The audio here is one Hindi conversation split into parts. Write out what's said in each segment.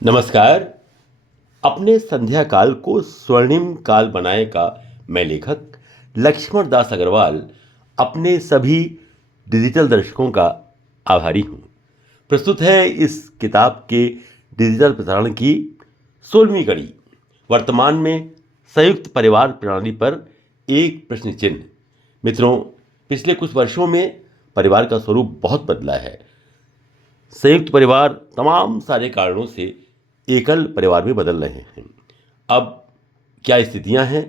नमस्कार। अपने संध्या काल को स्वर्णिम काल बनाए का मैं लेखक लक्ष्मण दास अग्रवाल अपने सभी डिजिटल दर्शकों का आभारी हूँ। प्रस्तुत है इस किताब के डिजिटल प्रसारण की 16वीं कड़ी। वर्तमान में संयुक्त परिवार प्रणाली पर एक प्रश्न चिन्ह। मित्रों, पिछले कुछ वर्षों में परिवार का स्वरूप बहुत बदला है। संयुक्त परिवार तमाम सारे कारणों से एकल परिवार में बदल रहे हैं। अब क्या स्थितियां हैं,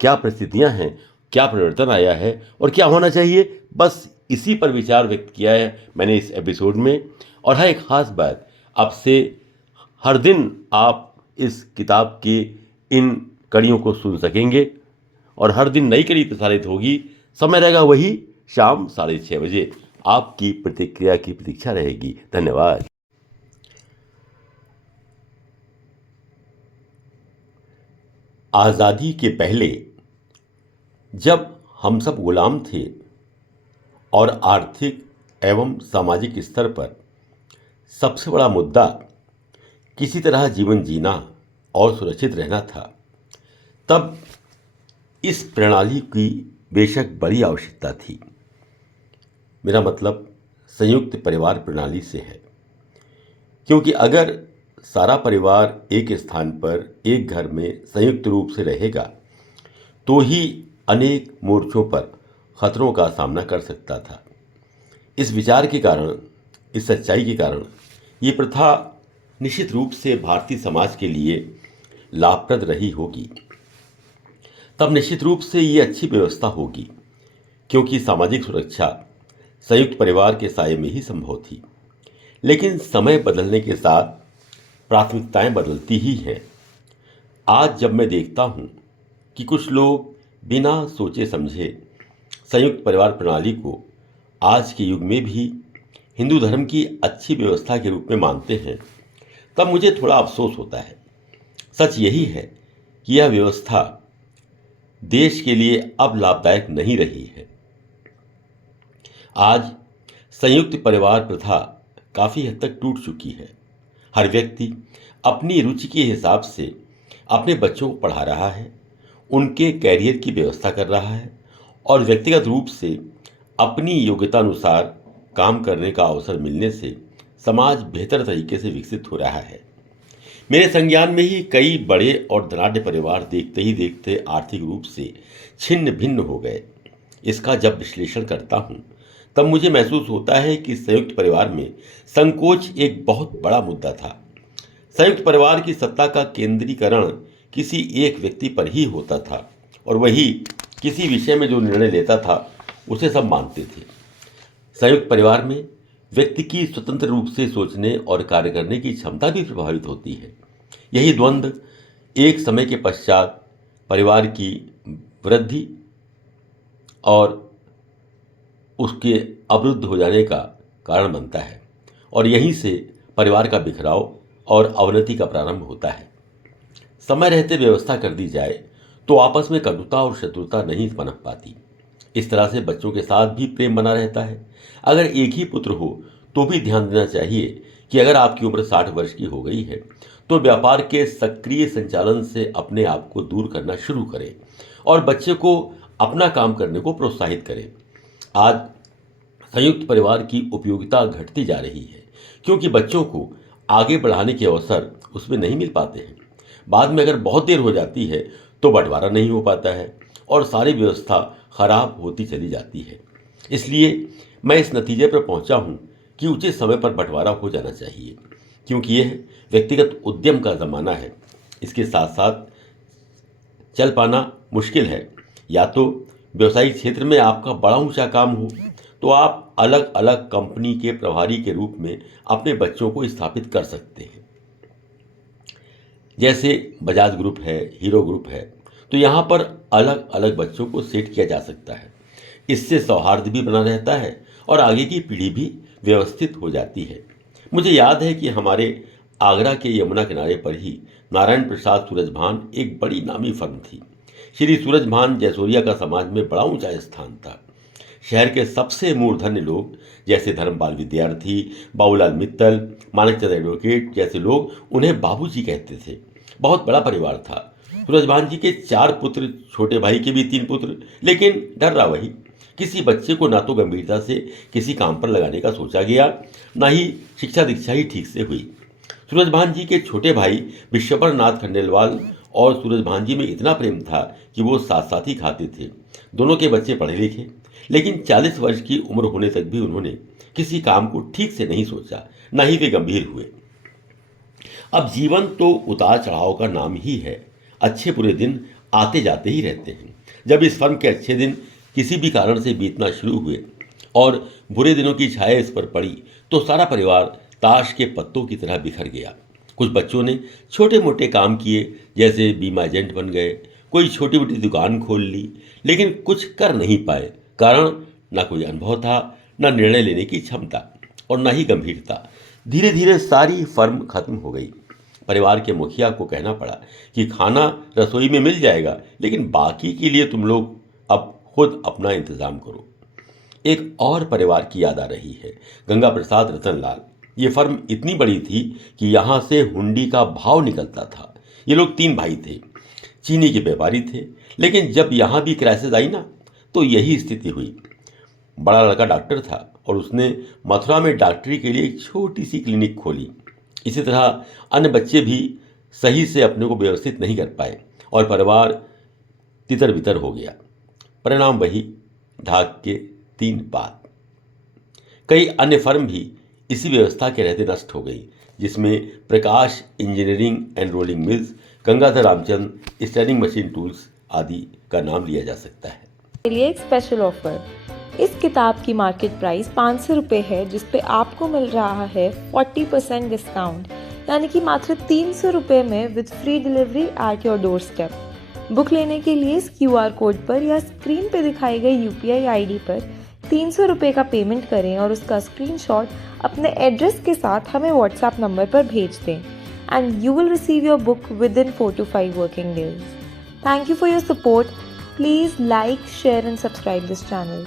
क्या परिस्थितियां हैं, क्या परिवर्तन आया है और क्या होना चाहिए, बस इसी पर विचार व्यक्त किया है मैंने इस एपिसोड में। और हाँ, एक ख़ास बात आपसे, हर दिन आप इस किताब की इन कड़ियों को सुन सकेंगे और हर दिन नई कड़ी प्रसारित होगी। समय रहेगा वही शाम 6:30 बजे। आपकी प्रतिक्रिया की प्रतीक्षा रहेगी। धन्यवाद। आज़ादी के पहले जब हम सब गुलाम थे और आर्थिक एवं सामाजिक स्तर पर सबसे बड़ा मुद्दा किसी तरह जीवन जीना और सुरक्षित रहना था, तब इस प्रणाली की बेशक बड़ी आवश्यकता थी। मेरा मतलब संयुक्त परिवार प्रणाली से है, क्योंकि अगर सारा परिवार एक स्थान पर एक घर में संयुक्त रूप से रहेगा तो ही अनेक मोर्चों पर खतरों का सामना कर सकता था। इस विचार के कारण, इस सच्चाई के कारण ये प्रथा निश्चित रूप से भारतीय समाज के लिए लाभप्रद रही होगी। तब निश्चित रूप से ये अच्छी व्यवस्था होगी, क्योंकि सामाजिक सुरक्षा संयुक्त परिवार के साये में ही संभव थी। लेकिन समय बदलने के साथ प्राथमिकताएं बदलती ही हैं। आज जब मैं देखता हूँ कि कुछ लोग बिना सोचे समझे संयुक्त परिवार प्रणाली को आज के युग में भी हिंदू धर्म की अच्छी व्यवस्था के रूप में मानते हैं, तब मुझे थोड़ा अफसोस होता है। सच यही है कि यह व्यवस्था देश के लिए अब लाभदायक नहीं रही है। आज संयुक्त परिवार प्रथा काफ़ी हद तक टूट चुकी है। हर व्यक्ति अपनी रुचि के हिसाब से अपने बच्चों को पढ़ा रहा है, उनके कैरियर की व्यवस्था कर रहा है और व्यक्तिगत रूप से अपनी योग्यता अनुसार काम करने का अवसर मिलने से समाज बेहतर तरीके से विकसित हो रहा है। मेरे संज्ञान में ही कई बड़े और धनाढ्य परिवार देखते ही देखते आर्थिक रूप से छिन्न भिन्न हो गए। इसका जब विश्लेषण करता हूँ तब मुझे महसूस होता है कि संयुक्त परिवार में संकोच एक बहुत बड़ा मुद्दा था। संयुक्त परिवार की सत्ता का केंद्रीकरण किसी एक व्यक्ति पर ही होता था और वही किसी विषय में जो निर्णय लेता था उसे सब मानते थे। संयुक्त परिवार में व्यक्ति की स्वतंत्र रूप से सोचने और कार्य करने की क्षमता भी प्रभावित होती है। यही द्वंद्व एक समय के पश्चात परिवार की वृद्धि और उसके अवरुद्ध हो जाने का कारण बनता है और यहीं से परिवार का बिखराव और अवनति का प्रारंभ होता है। समय रहते व्यवस्था कर दी जाए तो आपस में कटुता और शत्रुता नहीं पनप पाती। इस तरह से बच्चों के साथ भी प्रेम बना रहता है। अगर एक ही पुत्र हो तो भी ध्यान देना चाहिए कि अगर आपकी उम्र 60 वर्ष की हो गई है तो व्यापार के सक्रिय संचालन से अपने आप को दूर करना शुरू करें और बच्चे को अपना काम करने को प्रोत्साहित करें। आज संयुक्त परिवार की उपयोगिता घटती जा रही है, क्योंकि बच्चों को आगे बढ़ाने के अवसर उसमें नहीं मिल पाते हैं। बाद में अगर बहुत देर हो जाती है तो बंटवारा नहीं हो पाता है और सारी व्यवस्था खराब होती चली जाती है। इसलिए मैं इस नतीजे पर पहुंचा हूं कि उचित समय पर बंटवारा हो जाना चाहिए, क्योंकि यह व्यक्तिगत उद्यम का ज़माना है। इसके साथ साथ चल पाना मुश्किल है। या तो व्यवसायिक क्षेत्र में आपका बड़ा ऊंचा काम हो तो आप अलग अलग कंपनी के प्रभारी के रूप में अपने बच्चों को स्थापित कर सकते हैं। जैसे बजाज ग्रुप है, हीरो ग्रुप है, तो यहाँ पर अलग अलग बच्चों को सेट किया जा सकता है। इससे सौहार्द भी बना रहता है और आगे की पीढ़ी भी व्यवस्थित हो जाती है। मुझे याद है कि हमारे आगरा के यमुना किनारे पर ही नारायण प्रसाद सूरजभान एक बड़ी नामी फर्म थी। श्री सूरजभान जयसूर्या का समाज में बड़ा ऊंचा स्थान था। शहर के सबसे मूर्धन्य लोग जैसे धर्मपाल विद्यार्थी, बाबूलाल मित्तल, मानिकचंद एडवोकेट जैसे लोग उन्हें बाबूजी कहते थे। बहुत बड़ा परिवार था। सूरजभान जी के 4 पुत्र, छोटे भाई के भी 3 पुत्र, लेकिन डर रहा वही। किसी बच्चे को ना तो गंभीरता से किसी काम पर लगाने का सोचा गया, ना ही शिक्षा दीक्षा ही ठीक से हुई। सूरजभान जी के छोटे भाई विश्वंभर नाथ खंडेलवाल और सूरजभान जी में इतना प्रेम था कि वो साथ साथ ही खाते थे। दोनों के बच्चे पढ़े लिखे, लेकिन 40 वर्ष की उम्र होने तक भी उन्होंने किसी काम को ठीक से नहीं सोचा, ना ही वे गंभीर हुए। अब जीवन तो उतार चढ़ाव का नाम ही है। अच्छे बुरे दिन आते जाते ही रहते हैं। जब इस फर्म के अच्छे दिन किसी भी कारण से बीतना शुरू हुए और बुरे दिनों की छाया इस पर पड़ी, तो सारा परिवार ताश के पत्तों की तरह बिखर गया। कुछ बच्चों ने छोटे मोटे काम किए, जैसे बीमा एजेंट बन गए, कोई छोटी मोटी दुकान खोल ली, लेकिन कुछ कर नहीं पाए। कारण ना कोई अनुभव था, ना निर्णय लेने की क्षमता और ना ही गंभीरता। धीरे धीरे सारी फर्म खत्म हो गई। परिवार के मुखिया को कहना पड़ा कि खाना रसोई में मिल जाएगा, लेकिन बाकी के लिए तुम लोग अब खुद अपना इंतजाम करो। एक और परिवार की याद आ रही है, गंगा प्रसाद रतनलाल। ये फर्म इतनी बड़ी थी कि यहाँ से हुंडी का भाव निकलता था। ये लोग 3 भाई थे, चीनी के व्यापारी थे, लेकिन जब यहाँ भी क्राइसिस आई ना, तो यही स्थिति हुई। बड़ा लड़का डॉक्टर था और उसने मथुरा में डॉक्टरी के लिए एक छोटी सी क्लिनिक खोली। इसी तरह अन्य बच्चे भी सही से अपने को व्यवस्थित नहीं कर पाए और परिवार तितर बितर हो गया। परिणाम वही, ढाक के 3 पात। कई अन्य फर्म भी इसी व्यवस्था के रहते नष्ट हो गई, जिसमें Prakash engineering and rolling mills, Gangadhar Ramchand स्टैनिंग मशीन टूल्स आदि का नाम लिया जा सकता है। के लिए एक स्पेशल ऑफर। इस किताब की मार्केट प्राइस 500 रुपये है, जिस पे आपको मिल रहा है 40% डिस्काउंट, यानी कि मात्र 300 रुपये में with free delivery at your door step. Book लेने के लिए इस QR कोड पर या स्क्रीन पे दिखाई गई UPI ID पर 300 रुपये का पेमेंट करें और उसका स्क्रीनशॉट अपने एड्रेस के साथ हमें WhatsApp नंबर पर भेज दें, and you will receive your book with in 4 to 5 working days. Thank you for your support. Please like, share and subscribe this channel.